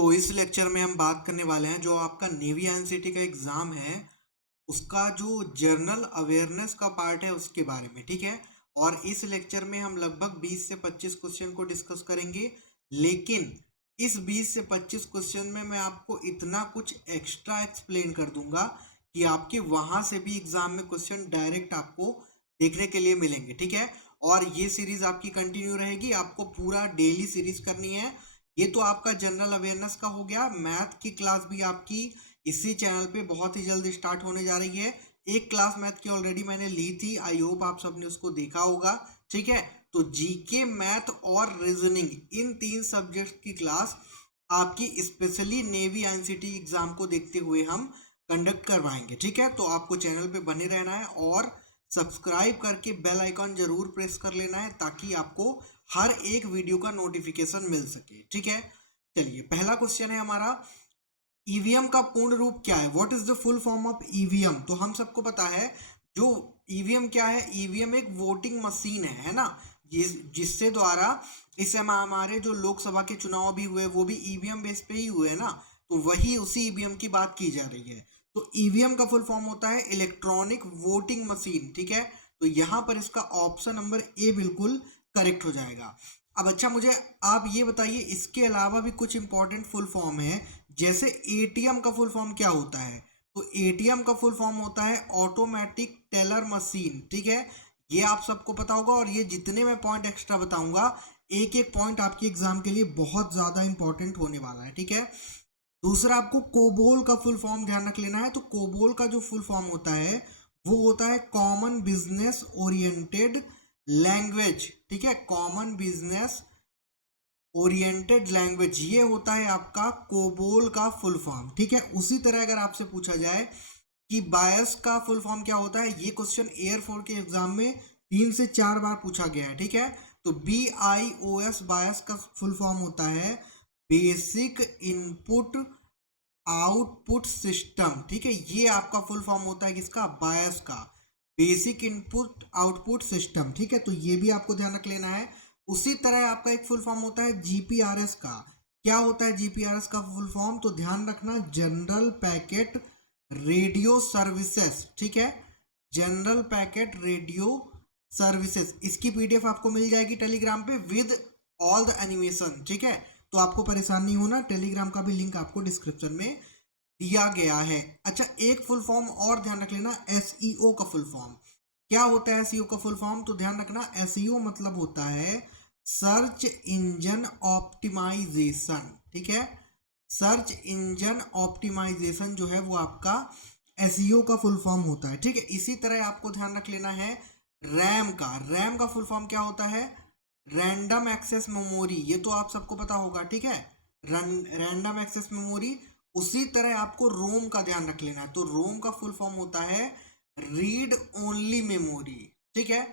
तो इस लेक्चर में हम बात करने वाले हैं जो आपका नेवी एनसीटी का एग्ज़ाम है उसका जो जनरल अवेयरनेस का पार्ट है उसके बारे में, ठीक है। और इस लेक्चर में हम लगभग 20 से 25 क्वेश्चन को डिस्कस करेंगे, लेकिन इस 20 से 25 क्वेश्चन में मैं आपको इतना कुछ एक्स्ट्रा एक्सप्लेन कर दूंगा कि आपके वहां से भी एग्जाम में क्वेश्चन डायरेक्ट आपको देखने के लिए मिलेंगे, ठीक है। और ये सीरीज आपकी कंटिन्यू रहेगी, आपको पूरा डेली सीरीज करनी है। ये तो आपका जनरल अवेयरनेस का हो गया। मैथ की क्लास भी आपकी इसी चैनल पे बहुत ही जल्द स्टार्ट होने जा रही है। एक क्लास मैथ की ऑलरेडी मैंने ली थी, आई होप आप सबने उसको देखा होगा, ठीक है। तो जीके, मैथ और रीजनिंग, इन तीन सब्जेक्ट की क्लास आपकी स्पेशली नेवी एनसीटी एग्जाम को देखते हुए हम कंडक्ट करवाएंगे, ठीक है। तो आपको चैनल पे बने रहना है और सब्सक्राइब करके बेल आइकॉन जरूर प्रेस कर लेना है ताकि आपको हर एक वीडियो का नोटिफिकेशन मिल सके, ठीक है। चलिए, पहला क्वेश्चन है हमारा, ईवीएम का पूर्ण रूप क्या है? What is the full form of EVM? तो हम सबको पता है जो ईवीएम क्या है। ईवीएम एक वोटिंग मशीन है ना, जिससे द्वारा इस समय हमारे जो लोकसभा के चुनाव भी हुए वो भी ईवीएम बेस पे ही हुए ना, तो वही उसी ईवीएम की बात की जा रही है। तो ईवीएम का फुल फॉर्म होता है इलेक्ट्रॉनिक वोटिंग मशीन, ठीक है। तो यहाँ पर इसका ऑप्शन नंबर ए बिल्कुल करेक्ट हो जाएगा। अब अच्छा, मुझे आप ये बताइए, इसके अलावा भी कुछ इंपॉर्टेंट फुल फॉर्म है। जैसे एटीएम का फुल फॉर्म क्या होता है? तो एटीएम का फुल फॉर्म होता है ऑटोमेटिक टेलर मशीन, ठीक है। ये आप सबको पता होगा, और ये जितने मैं पॉइंट एक्स्ट्रा बताऊंगा, एक एक पॉइंट आपके एग्जाम के लिए बहुत ज्यादा इंपॉर्टेंट होने वाला है, ठीक है। दूसरा, आपको कोबोल का फुल फॉर्म ध्यान रख लेना है। तो कोबोल का जो फुल फॉर्म होता है वो होता है कॉमन बिजनेस ओरिएंटेड लैंग्वेज, ठीक है। कॉमन बिजनेस ओरिएंटेड लैंग्वेज, ये होता है आपका कोबोल का फुल फॉर्म, ठीक है। उसी तरह अगर आपसे पूछा जाए कि बायस का फुल फॉर्म क्या होता है, ये क्वेश्चन एयरफोर्स के एग्जाम में 3 से 4 बार पूछा गया है, ठीक है। तो BIOS बायस का फुल फॉर्म होता है बेसिक इनपुट आउटपुट सिस्टम, ठीक है। ये आपका फुल फॉर्म होता है किसका? बायस का, बेसिक इनपुट आउटपुट सिस्टम, ठीक है। तो ये भी आपको ध्यान रख लेना है। उसी तरह आपका एक फुल फॉर्म होता है जीपीआरएस का। क्या होता है जीपीआरएस का फुल फॉर्म? तो ध्यान रखना, जनरल पैकेट रेडियो सर्विसेज, ठीक है। जनरल पैकेट रेडियो सर्विसेज, इसकी पीडीएफ आपको मिल जाएगी टेलीग्राम पे विद ऑल द एनिमेशन, ठीक है। तो आपको परेशान नहीं होना, टेलीग्राम का भी लिंक आपको डिस्क्रिप्शन में दिया गया है। अच्छा, एक फुल फॉर्म और ध्यान रख लेना, एसईओ का फुल फॉर्म। क्या होता है एसईओ का फुल फॉर्म? तो ध्यान रखना, एसईओ मतलब होता है सर्च इंजन ऑप्टिमाइजेशन, ठीक है। सर्च इंजन ऑप्टिमाइजेशन जो है वो आपका एसईओ का फुल फॉर्म होता है, ठीक है। इसी तरह आपको ध्यान रख लेना है रैम का। रैम का फुल फॉर्म क्या होता है? रैंडम एक्सेस मेमोरी, ये तो आप सबको पता होगा, ठीक है। Random access memory. उसी तरह आपको रोम का ध्यान रख लेना है। तो रोम का फुल फॉर्म होता है रीड ओनली मेमोरी, ठीक है।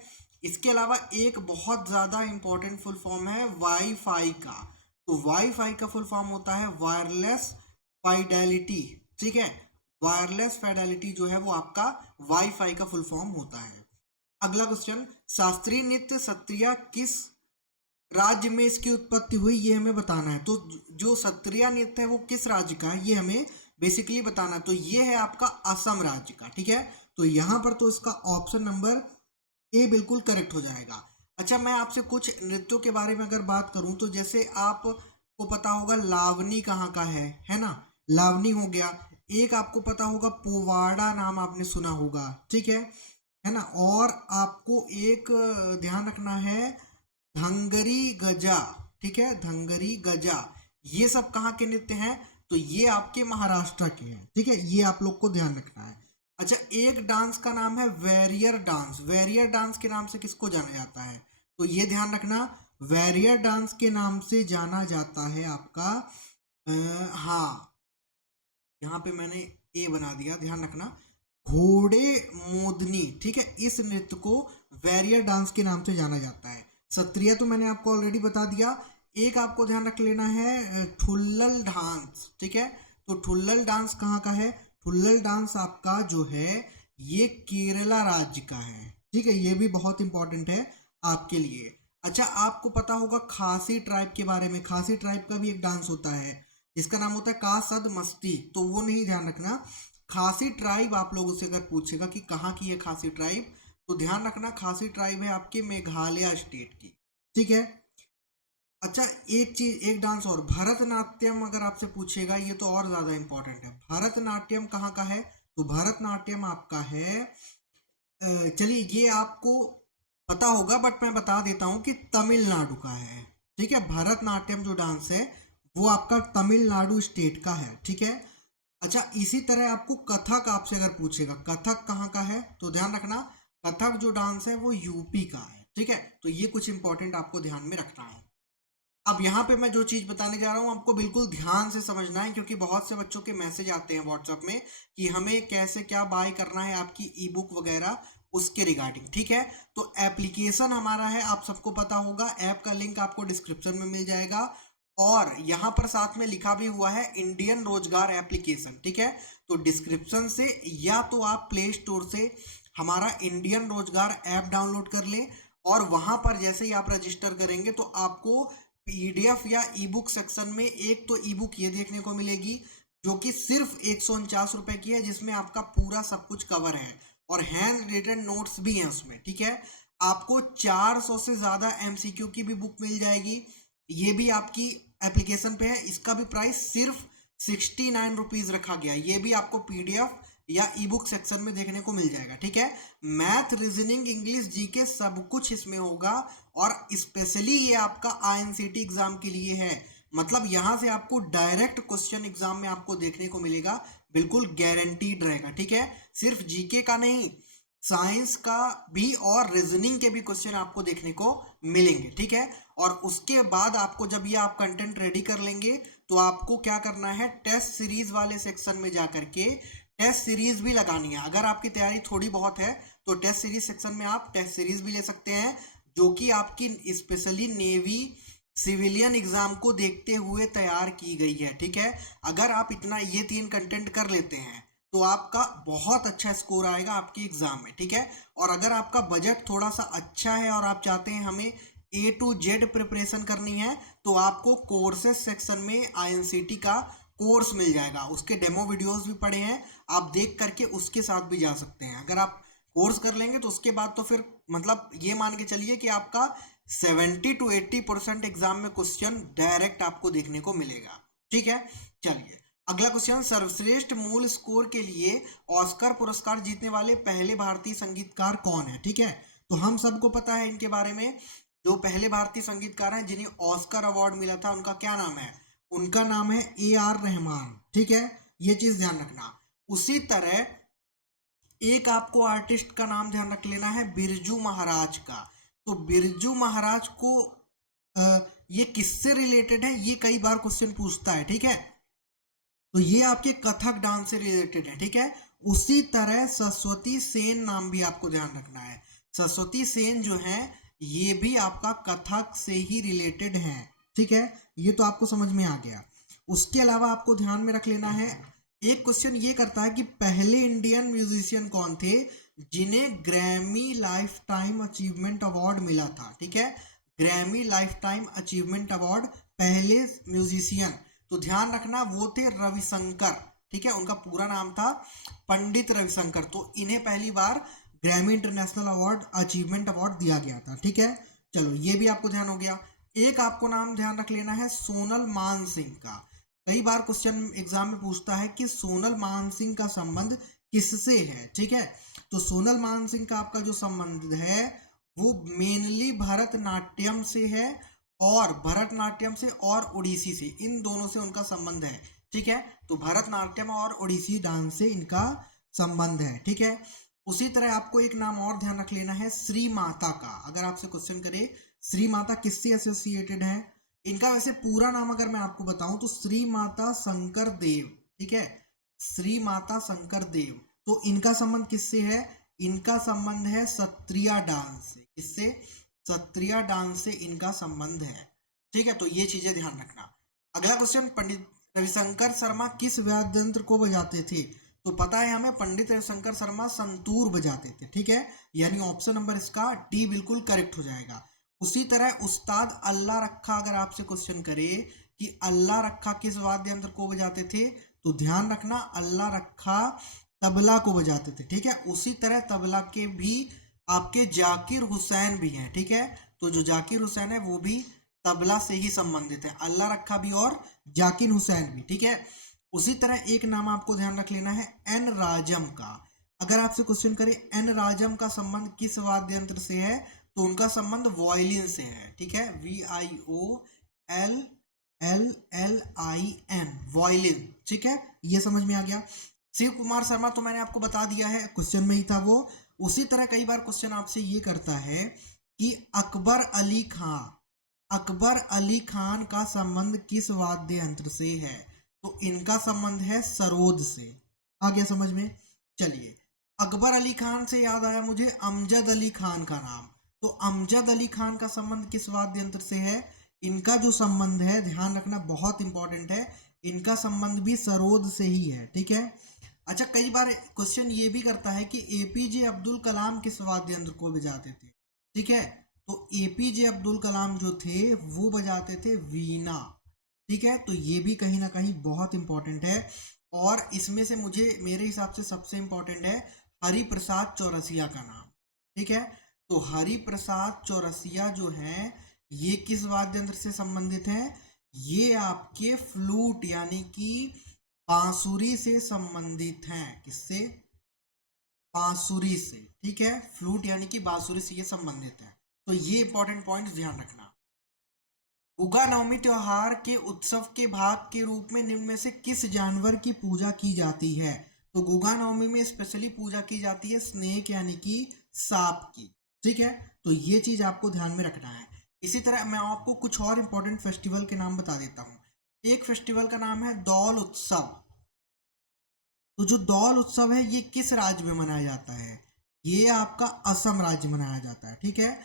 इसके अलावा एक बहुत ज्यादा इंपॉर्टेंट फुल फॉर्म है वाईफाई का। तो वाईफाई का फुल फॉर्म होता है वायरलेस फाइडेलिटी, ठीक है। वायरलेस फाइडेलिटी जो है वो आपका वाईफाई का फुल फॉर्म होता है। अगला क्वेश्चन, शास्त्रीय नृत्य सत्रिया किस राज्य में इसकी उत्पत्ति हुई, ये हमें बताना है। तो जो सत्रिया नृत्य है वो किस राज्य का है, ये हमें बेसिकली बताना है। तो ये है आपका असम राज्य का, ठीक है। तो यहां पर तो इसका ऑप्शन नंबर ए बिल्कुल करेक्ट हो जाएगा। अच्छा, मैं आपसे कुछ नृत्यों के बारे में अगर बात करूं, तो जैसे आपको पता होगा लावनी कहाँ का है ना, लावनी हो गया। एक आपको पता होगा पोवाड़ा, नाम आपने सुना होगा, ठीक है ना। और आपको एक ध्यान रखना है धंगरी गजा, ठीक है, धंगरी गजा। ये सब कहाँ के नृत्य हैं? तो ये आपके महाराष्ट्र के हैं, ठीक है। ये आप लोग को ध्यान रखना है। अच्छा, एक डांस का नाम है वेरियर डांस। वेरियर डांस के नाम से किसको जाना जाता है? तो ये ध्यान रखना, वेरियर डांस के नाम से जाना जाता है आपका हाँ, यहाँ पे मैंने ए बना दिया, ध्यान रखना, घोड़े मोदनी, ठीक है। इस नृत्य को वेरियर डांस के नाम से जाना जाता है। सत्रिया तो मैंने आपको ऑलरेडी बता दिया। एक आपको ध्यान रख लेना है ठुल्लल डांस, ठीक है। तो ठुल्लल डांस कहाँ का है? ठुल्लल डांस आपका जो है ये केरला राज्य का है, ठीक है। ये भी बहुत इंपॉर्टेंट है आपके लिए। अच्छा, आपको पता होगा खासी ट्राइब के बारे में। खासी ट्राइब का भी एक डांस होता है इसका नाम होता है कासद मस्ती, तो वो नहीं, ध्यान रखना। खासी ट्राइब आप लोगों से अगर पूछेगा कि कहाँ की है खासी ट्राइब, तो ध्यान रखना खासी ट्राइब है आपके मेघालय स्टेट की, ठीक है। अच्छा, एक चीज, एक डांस और, भरतनाट्यम अगर आपसे पूछेगा, ये तो और ज्यादा इंपॉर्टेंट है। भरतनाट्यम कहाँ का है? तो भरतनाट्यम आपका है, चलिए ये आपको पता होगा बट मैं बता देता हूँ कि तमिलनाडु का है, ठीक है। भरतनाट्यम जो डांस है वो आपका तमिलनाडु स्टेट का है, ठीक है। अच्छा, इसी तरह आपको कथक आपसे अगर पूछेगा, कथक कहाँ का है, तो ध्यान रखना कथक जो डांस है वो यूपी का है, ठीक है। तो ये कुछ इंपॉर्टेंट आपको ध्यान में रखना है। अब यहाँ पे मैं जो चीज़ बताने जा रहा हूँ आपको बिल्कुल ध्यान से समझना है, क्योंकि बहुत से बच्चों के मैसेज आते हैं व्हाट्सएप में कि हमें कैसे क्या बाय करना है आपकी ई बुक वगैरह, उसके रिगार्डिंग, ठीक है। तो एप्लीकेशन हमारा है, आप सबको पता होगा, ऐप का लिंक आपको डिस्क्रिप्शन में मिल जाएगा, और यहाँ पर साथ में लिखा भी हुआ है इंडियन रोजगार एप्लीकेशन, ठीक है। तो डिस्क्रिप्शन से या तो आप प्ले स्टोर से हमारा इंडियन रोजगार ऐप डाउनलोड कर लें, और वहां पर जैसे ही आप रजिस्टर करेंगे तो आपको पीडीएफ या ई बुक सेक्शन में एक तो ई बुक ये देखने को मिलेगी जो कि सिर्फ 149 रुपए की है, जिसमें आपका पूरा सब कुछ कवर है, और हैंड रिटन नोट्स भी हैं उसमें, ठीक है। आपको 400 से ज्यादा एमसीक्यू की भी बुक मिल जाएगी, ये भी आपकी एप्लीकेशन पे है। इसका भी प्राइस सिर्फ 69 रुपीज रखा गया है, ये भी आपको पीडीएफ या ई बुक सेक्शन में देखने को मिल जाएगा, ठीक है। मैथ, रीजनिंग, इंग्लिश, जीके सब कुछ इसमें होगा, और स्पेशली ये आपका आईएनसीटी एग्जाम के लिए है, मतलब यहां से आपको डायरेक्ट क्वेश्चन एग्जाम में आपको देखने को मिलेगा, बिल्कुल गारंटीड रहेगा, ठीक है। सिर्फ जीके का नहीं, साइंस का भी और रीजनिंग के भी क्वेश्चन आपको देखने को मिलेंगे, ठीक है। और उसके बाद आपको जब ये आप कंटेंट रेडी कर लेंगे तो आपको क्या करना है, टेस्ट सीरीज वाले सेक्शन में जाकर के टेस्ट सीरीज भी लगानी है। अगर आपकी तैयारी थोड़ी बहुत है तो टेस्ट सीरीज सेक्शन में आप टेस्ट सीरीज भी ले सकते हैं, जो कि आपकी स्पेशली नेवी सिविलियन एग्जाम को देखते हुए तैयार की गई है, ठीक है। अगर आप इतना ये 3 कंटेंट कर लेते हैं तो आपका बहुत अच्छा स्कोर आएगा आपके एग्जाम में, ठीक है। और अगर आपका बजट थोड़ा सा अच्छा है और आप चाहते हैं हमें ए टू जेड प्रिपरेशन करनी है, तो आपको कोर्सेज सेक्शन में आईएनसीटी का कोर्स मिल जाएगा, उसके डेमो वीडियोस भी पड़े हैं, आप देख करके उसके साथ भी जा सकते हैं। अगर आप कोर्स कर लेंगे तो उसके बाद तो फिर मतलब ये मान के चलिए कि आपका 70 to 80% एग्जाम में क्वेश्चन डायरेक्ट आपको देखने को मिलेगा, ठीक है। चलिए अगला क्वेश्चन, सर्वश्रेष्ठ मूल स्कोर के लिए ऑस्कर पुरस्कार जीतने वाले पहले भारतीय संगीतकार कौन है, ठीक है। तो हम सबको पता है इनके बारे में, जो पहले भारतीय संगीतकार हैं जिन्हें ऑस्कर अवार्ड मिला था, उनका क्या नाम है, उनका नाम है AR रहमान, ठीक है। ये चीज ध्यान रखना। उसी तरह एक आपको आर्टिस्ट का नाम ध्यान रख लेना है, बिरजू महाराज का। तो बिरजू महाराज को ये किससे रिलेटेड है, ये कई बार क्वेश्चन पूछता है, ठीक है। तो ये आपके कथक डांस से रिलेटेड है, ठीक है। उसी तरह सरस्वती सेन नाम भी आपको ध्यान रखना है, सरस्वती सेन जो है ये भी आपका कथक से ही रिलेटेड है, ठीक है। ये तो आपको समझ में आ गया। उसके अलावा आपको ध्यान में रख लेना है, एक क्वेश्चन ये करता है कि पहले इंडियन म्यूजिशियन कौन थे जिन्हें Grammy life time achievement award मिला था, ठीक है। Grammy life time achievement award पहले म्यूजिशियन, तो ध्यान रखना वो थे रविशंकर, ठीक है। उनका पूरा नाम था पंडित रविशंकर, तो इन्हें पहली बार Grammy international award achievement award दिया गया था, ठीक है। चलो ये भी आपको ध्यान हो गया। एक आपको नाम ध्यान रख लेना है सोनल मान सिंह का। कई बार क्वेश्चन एग्जाम में पूछता है कि सोनल मान सिंह का संबंध किससे है, ठीक है। तो सोनल मान सिंह का आपका जो संबंध है वो मेनली भरतनाट्यम से है, और भरतनाट्यम से और ओडिसी से, इन दोनों से उनका संबंध है, ठीक है। तो भरतनाट्यम और ओडिसी डांस से इनका संबंध है, ठीक है। उसी तरह आपको एक नाम और ध्यान रख लेना है श्री माता का। अगर आपसे क्वेश्चन करे श्री माता किससे एसोसिएटेड है, इनका वैसे पूरा नाम अगर मैं आपको बताऊं तो श्री माता शंकर देव, ठीक है, श्री माता शंकर देव। तो इनका संबंध किससे है, इनका संबंध है सत्रिया डांस से, किससे, सत्रिया डांस से इनका संबंध है, ठीक है। तो ये चीजें ध्यान रखना। अगला क्वेश्चन, पंडित रविशंकर शर्मा किस वाद्य यंत्र को बजाते थे, तो पता है हमें पंडित रविशंकर शर्मा संतूर बजाते थे, ठीक है। यानी ऑप्शन नंबर इसका डी बिल्कुल करेक्ट हो जाएगा। उसी तरह उस्ताद अल्लाह रखा अगर आपसे क्वेश्चन करे कि अल्लाह रखा किस वाद्य यंत्र को बजाते थे, तो ध्यान रखना अल्लाह रखा तबला को बजाते थे, ठीक है। उसी तरह तबला के भी आपके जाकिर हुसैन भी हैं, ठीक है। तो जो जाकिर हुसैन है वो भी तबला से ही संबंधित है, अल्लाह रखा भी और जाकिर हुसैन भी, ठीक है। उसी तरह एक नाम आपको ध्यान रख लेना है एन राजम का। अगर आपसे क्वेश्चन करे एन राजम का संबंध किस वाद्य यंत्र से है, तो उनका संबंध वायलिन से है, ठीक है। VIOLLLIN, वायलिन, ठीक है। ये समझ में आ गया। शिव कुमार शर्मा तो मैंने आपको बता दिया है, क्वेश्चन में ही था वो। उसी तरह कई बार क्वेश्चन आपसे ये करता है कि अकबर अली खान का संबंध किस वाद्य यंत्र से है, तो इनका संबंध है सरोद से। आ गया समझ में। चलिए, अकबर अली खान से याद आया मुझे अमजद अली खान का नाम। तो अमजद अली खान का संबंध किस वाद्य यंत्र से है, इनका जो संबंध है ध्यान रखना बहुत इंपॉर्टेंट है, इनका संबंध भी सरोद से ही है, ठीक है। अच्छा, कई बार क्वेश्चन ये भी करता है कि APJ अब्दुल कलाम किस वाद्य यंत्र को बजाते थे, ठीक है। तो APJ अब्दुल कलाम जो थे वो बजाते थे वीणा, ठीक है। तो ये भी कहीं ना कहीं बहुत इंपॉर्टेंट है। और इसमें से मुझे मेरे हिसाब से सबसे इंपॉर्टेंट है हरिप्रसाद चौरसिया का नाम, ठीक है। तो हरिप्रसाद चौरसिया जो है ये किस वाद्य यंत्र से संबंधित है, ये आपके फ्लूट यानी कि बांसुरी से संबंधित हैं। किससे, बांसुरी से, ठीक है। फ्लूट यानी कि बांसुरी से ये संबंधित है। तो ये इंपॉर्टेंट पॉइंट्स ध्यान रखना। गुगा नवमी त्योहार के उत्सव के भाग के रूप में निम्न में से किस जानवर की पूजा की जाती है, तो गुगा नवमी में स्पेशली पूजा की जाती है स्नेक यानी कि सांप की, ठीक है। तो ये चीज आपको ध्यान में रखना है। इसी तरह मैं आपको कुछ और इंपॉर्टेंट फेस्टिवल के नाम बता देता हूँ। एक फेस्टिवल का नाम है दौल उत्सव। तो जो दौल उत्सव है ये किस राज्य में मनाया जाता है, ये आपका असम राज्य में मनाया जाता है, ठीक है।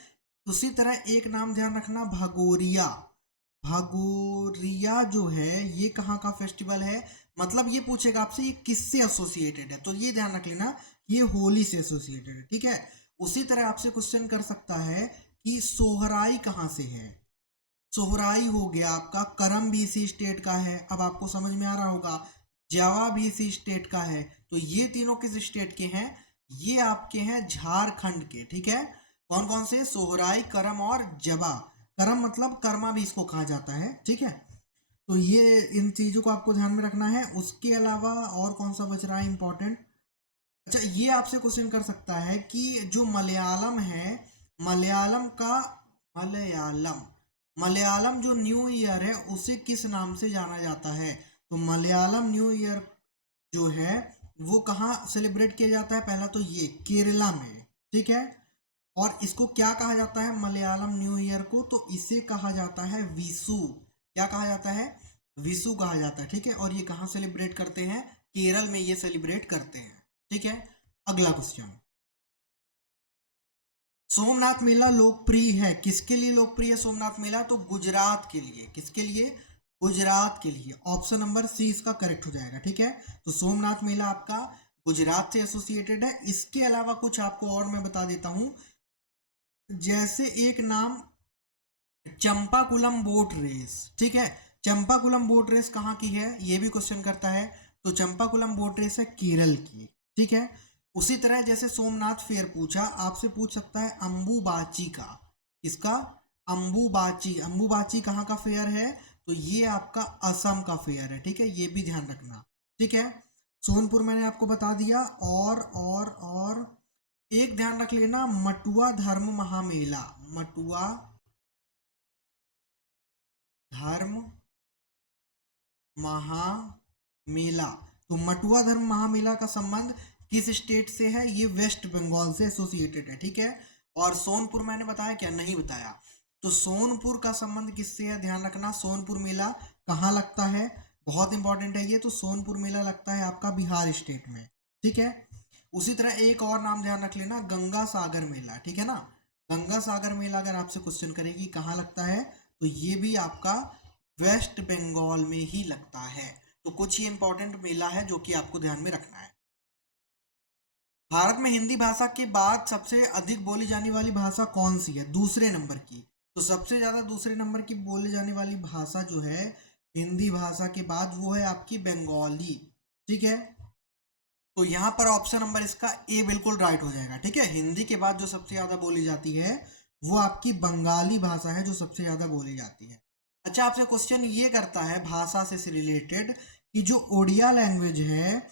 उसी तरह एक नाम ध्यान रखना भगोरिया। भगोरिया जो है ये कहाँ का फेस्टिवल है, मतलब ये पूछेगा आपसे ये किससे एसोसिएटेड है, तो ये ध्यान रख लेना ये होली से एसोसिएटेड है, ठीक है। उसी तरह आपसे क्वेश्चन कर सकता है कि सोहराई कहाँ से है। सोहराई हो गया आपका करम भी इसी स्टेट का है, अब आपको समझ में आ रहा होगा। जावा भी इसी स्टेट का है। तो ये तीनों किस स्टेट के हैं, ये आपके हैं झारखंड के, ठीक है। कौन कौन से, सोहराई, करम और जबा। करम मतलब कर्मा भी इसको कहा जाता है, ठीक है। तो ये इन चीजों को आपको ध्यान में रखना है। उसके अलावा और कौन सा बच रहा है इंपॉर्टेंट। अच्छा, ये आपसे क्वेश्चन कर सकता है कि जो मलयालम है, मलयालम का मलयालम मलयालम जो न्यू ईयर है उसे किस नाम से जाना जाता है, तो मलयालम न्यू ईयर जो है वो कहाँ सेलिब्रेट किया जाता है, पहला तो ये केरला में, ठीक है। और इसको क्या कहा जाता है मलयालम न्यू ईयर को, तो इसे कहा जाता है विशु। क्या कहा जाता है, विशु कहा जाता है, ठीक है। और ये कहाँ सेलिब्रेट करते हैं, केरल में ये सेलिब्रेट करते हैं, ठीक है। अगला क्वेश्चन, सोमनाथ मेला लोकप्रिय है, किसके लिए लोकप्रिय है सोमनाथ मेला, तो गुजरात के लिए। किसके लिए, गुजरात के लिए। ऑप्शन नंबर सी इसका करेक्ट हो जाएगा, ठीक है। तो सोमनाथ मेला आपका गुजरात से एसोसिएटेड है। इसके अलावा कुछ आपको और मैं बता देता हूं, जैसे एक नाम चंपाकुलम बोट रेस, ठीक है। चंपाकुलम बोट रेस कहाँ की है, ये भी क्वेश्चन करता है। तो चंपाकुलम बोट रेस है केरल की, ठीक है। उसी तरह जैसे सोमनाथ फेयर पूछा, आपसे पूछ सकता है अंबुबाची का। इसका अंबुबाची, अंबुबाची कहाँ का फेयर है, तो ये आपका असम का फेयर है, ठीक है। ये भी ध्यान रखना, ठीक है। सोनपुर मैंने आपको बता दिया। और एक ध्यान रख लेना, मटुआ धर्म महामेला। मटुआ धर्म महामेला, तो मटुआ धर्म महामेला का संबंध किस स्टेट से है, ये वेस्ट बंगाल से एसोसिएटेड है, ठीक है। और सोनपुर मैंने बताया क्या, नहीं बताया। तो सोनपुर का संबंध किससे है, ध्यान रखना। सोनपुर मेला कहाँ लगता है, बहुत इंपॉर्टेंट है ये। तो सोनपुर मेला लगता है आपका बिहार स्टेट में, ठीक है। उसी तरह एक और नाम ध्यान रख लेना, गंगा सागर मेला, ठीक है ना। गंगा सागर मेला अगर आपसे क्वेश्चन करेगी कहाँ लगता है, तो ये भी आपका वेस्ट बंगाल में ही लगता है। तो कुछ ही इंपॉर्टेंट मेला है जो कि आपको ध्यान में रखना है। भारत में हिंदी भाषा के बाद सबसे अधिक बोली जाने वाली भाषा कौन सी है, दूसरे नंबर की। तो सबसे ज्यादा दूसरे नंबर की बोली जाने वाली भाषा जो है हिंदी भाषा के बाद वो है आपकी बंगाली। ठीक है, तो यहाँ पर ऑप्शन नंबर इसका ए बिल्कुल राइट हो जाएगा। ठीक है, हिंदी के बाद जो सबसे ज़्यादा बोली जाती है वो आपकी बंगाली भाषा है जो सबसे ज़्यादा बोली जाती है। अच्छा, आपसे क्वेश्चन ये करता है भाषा से रिलेटेड कि जो ओडिया लैंग्वेज है,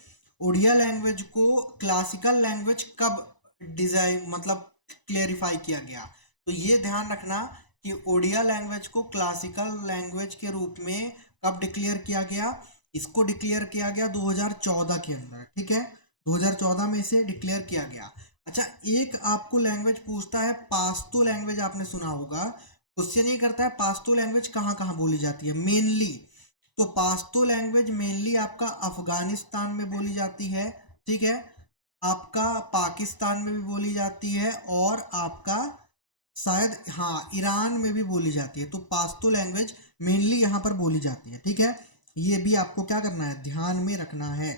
ओडिया लैंग्वेज को क्लासिकल लैंग्वेज कब डिजाइन मतलब क्लेरिफाई किया गया। तो ये ध्यान रखना कि ओडिया लैंग्वेज को क्लासिकल लैंग्वेज के रूप में कब डिक्लेयर किया गया। इसको डिक्लेयर किया गया 2014 के अंदर। ठीक है, 2014 में इसे डिक्लेयर किया गया। अच्छा, एक आपको लैंग्वेज पूछता है पाश्तो लैंग्वेज, आपने सुना होगा। क्वेश्चन ये करता है पाश्तो लैंग्वेज कहाँ कहाँ बोली जाती है मेनली। तो पाश्तो लैंग्वेज मेनली आपका अफगानिस्तान में बोली जाती है। ठीक है, आपका पाकिस्तान में भी बोली जाती है और आपका शायद हाँ ईरान में भी बोली जाती है। तो पाश्तो लैंग्वेज मेनली यहाँ पर बोली जाती है। ठीक है, ये भी आपको क्या करना है, ध्यान में रखना है।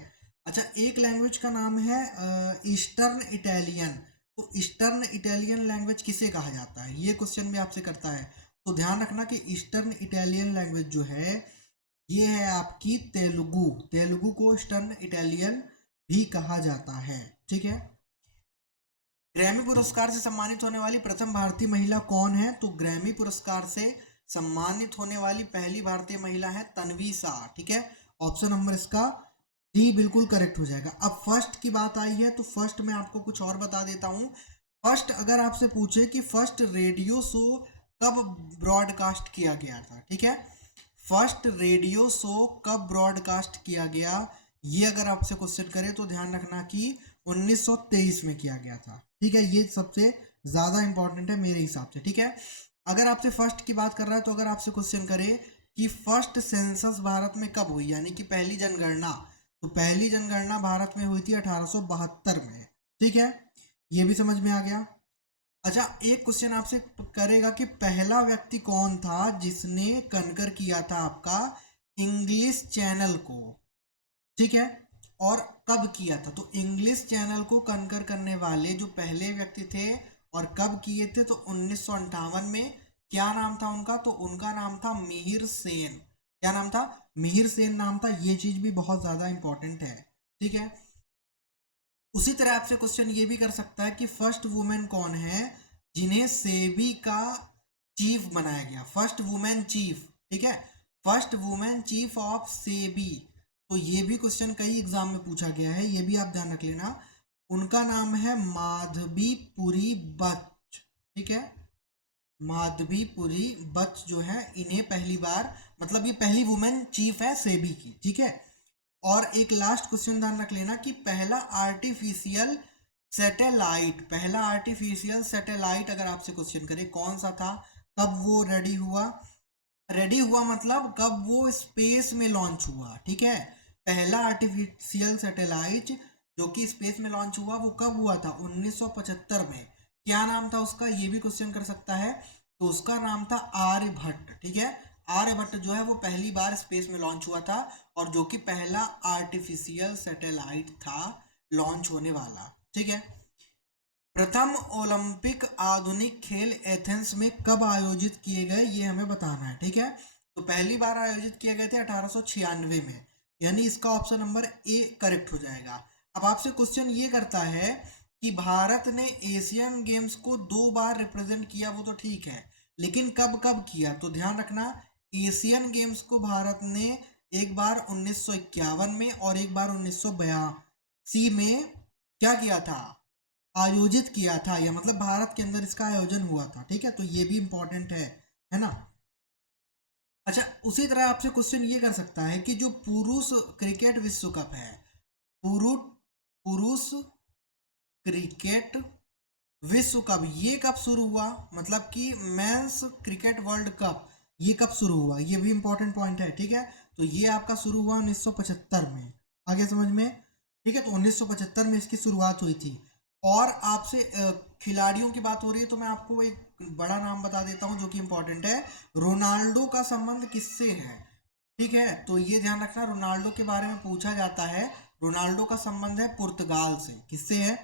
अच्छा, एक लैंग्वेज का नाम है ईस्टर्न इटालियन। तो ईस्टर्न इटालियन लैंग्वेज किसे कहा जाता है, ये क्वेश्चन भी आपसे करता है। तो ध्यान रखना कि ईस्टर्न इटालियन लैंग्वेज जो है ये है आपकी तेलुगु। तेलुगु को ईस्टर्न इटालियन भी कहा जाता है। ठीक है, ग्रैमी पुरस्कार से सम्मानित होने वाली प्रथम भारतीय महिला कौन है। तो ग्रैमी पुरस्कार से सम्मानित होने वाली पहली भारतीय महिला है तन्वी शाह। ठीक है, ऑप्शन नंबर इसका डी बिल्कुल करेक्ट हो जाएगा। अब फर्स्ट की बात आई है तो फर्स्ट में आपको कुछ और बता देता हूँ। फर्स्ट अगर आपसे पूछे कि फर्स्ट रेडियो शो कब ब्रॉडकास्ट किया गया था। ठीक है, फर्स्ट रेडियो शो कब ब्रॉडकास्ट किया गया, ये अगर आपसे क्वेश्चन करे तो ध्यान रखना कि 1923 में किया गया था। ठीक है, ये सबसे ज़्यादा इंपॉर्टेंट है मेरे हिसाब से। ठीक है, अगर आपसे फर्स्ट की बात कर रहा है तो अगर आपसे क्वेश्चन करे कि फर्स्ट सेंसस भारत में कब हुई, यानी कि पहली जनगणना, तो पहली जनगणना भारत में हुई थी 1872 में। ठीक है, ये भी समझ में आ गया। अच्छा, एक क्वेश्चन आपसे करेगा कि पहला व्यक्ति कौन था जिसने कनकर किया था आपका इंग्लिश चैनल को। ठीक है, और कब किया था। तो इंग्लिश चैनल को कनकर करने वाले जो पहले व्यक्ति थे और कब किए थे, तो 1958 में। क्या नाम था उनका, तो उनका नाम था मिहिर सेन। क्या नाम था, मिहिर सेन नाम था। ये चीज भी बहुत ज्यादा इंपॉर्टेंट है। ठीक है, उसी तरह आपसे क्वेश्चन ये भी कर सकता है कि फर्स्ट वुमेन कौन है जिन्हें सेबी का चीफ बनाया गया, फर्स्ट वुमेन चीफ। ठीक है, first women chief of SEBI. तो ये भी क्वेश्चन कई एग्जाम में पूछा गया है, ये भी आप ध्यान रख लेना। उनका नाम है माधवीपुरी बच। ठीक है, माधवीपुरी बच जो है, इन्हें पहली बार मतलब ये पहली वुमेन चीफ है सेबी की। ठीक है, और एक लास्ट क्वेश्चन ध्यान रख लेना कि पहला आर्टिफिशियल सैटेलाइट, पहला आर्टिफिशियल सैटेलाइट अगर आपसे क्वेश्चन करे कौन सा था, कब वो रेडी हुआ। रेडी हुआ मतलब कब वो स्पेस में लॉन्च हुआ। ठीक है, पहला आर्टिफिशियल सैटेलाइट जो कि स्पेस में लॉन्च हुआ वो कब हुआ था, 1975 में। क्या नाम था उसका, ये भी क्वेश्चन कर सकता है। तो उसका नाम था आर्यभट्ट। ठीक है, आर्यभट्ट जो है वो पहली बार स्पेस में लॉन्च हुआ था और जो कि पहला आर्टिफिशियल सैटेलाइट था लॉन्च होने वाला। ठीक है, प्रथम ओलंपिक आधुनिक खेल एथेंस में कब आयोजित किए गए, ये हमें बताना है। ठीक है, तो पहली बार आयोजित किए गए थे 1896 में, यानी इसका ऑप्शन नंबर ए करेक्ट हो जाएगा। अब आपसे क्वेश्चन ये करता है कि भारत ने एशियन गेम्स को 2 बार रिप्रेजेंट किया, वो तो ठीक है, लेकिन कब कब किया। तो ध्यान रखना, एशियन गेम्स को भारत ने एक बार 1951 में और एक बार 1982 में क्या किया था, आयोजित किया था, या मतलब भारत के अंदर इसका आयोजन हुआ था। ठीक है, तो ये भी इंपॉर्टेंट है ना। अच्छा, उसी तरह आपसे क्वेश्चन ये कर सकता है कि जो पुरुष क्रिकेट विश्व कप है, पुरुष पुरुष क्रिकेट विश्व कप, ये कब शुरू हुआ, मतलब कि मेंस क्रिकेट वर्ल्ड कप, ये कब शुरू हुआ, ये भी इंपॉर्टेंट पॉइंट है। ठीक है, तो ये आपका शुरू हुआ 1975 में। आगे समझ में। ठीक है, तो 1975 में इसकी शुरुआत हुई थी। और आपसे खिलाड़ियों की बात हो रही है तो मैं आपको एक बड़ा नाम बता देता हूँ जो कि इंपॉर्टेंट है। रोनाल्डो का संबंध किससे है। ठीक है, तो ये ध्यान रखना, रोनाल्डो के बारे में पूछा जाता है। रोनाल्डो का संबंध है पुर्तगाल से। किससे है,